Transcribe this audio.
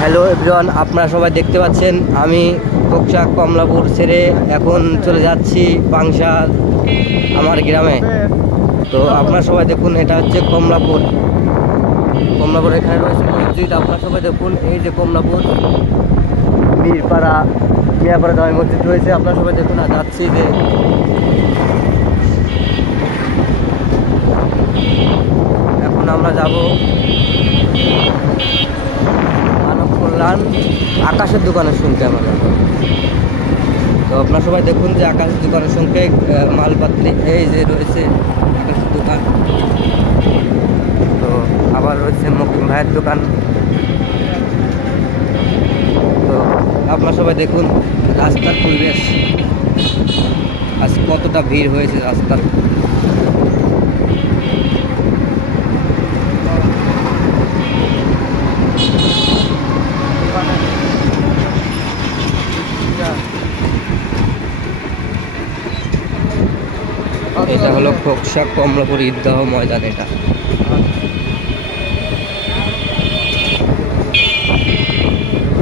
Hello everyone, আপনারা সবাই দেখতে পাচ্ছেন আমি কক্সা কমলাপুর ছেড়ে এখন চলে যাচ্ছি পাংশা আমার গ্রামে। তো আপনারা সবাই দেখুন, এটা হচ্ছে কমলাপুর। কমলাপুর এখানে রয়েছে মসজিদ। আপনারা সবাই দেখুন, এই যে কমলাপুর মিয়াপাড়া জামে মসজিদ রয়েছে। আপনারা সবাই দেখুন, আর যাচ্ছি যে এখন আমরা যাব মানব কল্যাণ আকাশের দোকানের সংখ্যা আমাদের। তো আপনারা সবাই দেখুন যে আকাশের দোকানের সংখ্যায় মালপাত্রি এই যে রয়েছে আকাশের দোকান। তো আবার রয়েছে মকিম ভাইয়ের দোকান। তো আপনারা সবাই দেখুন রাস্তার পরিবেশ, আজ কতটা ভিড় হয়েছে রাস্তার। এটা হলো কক্সা কমলাপুর ঈদগাহ ময়দান। এটা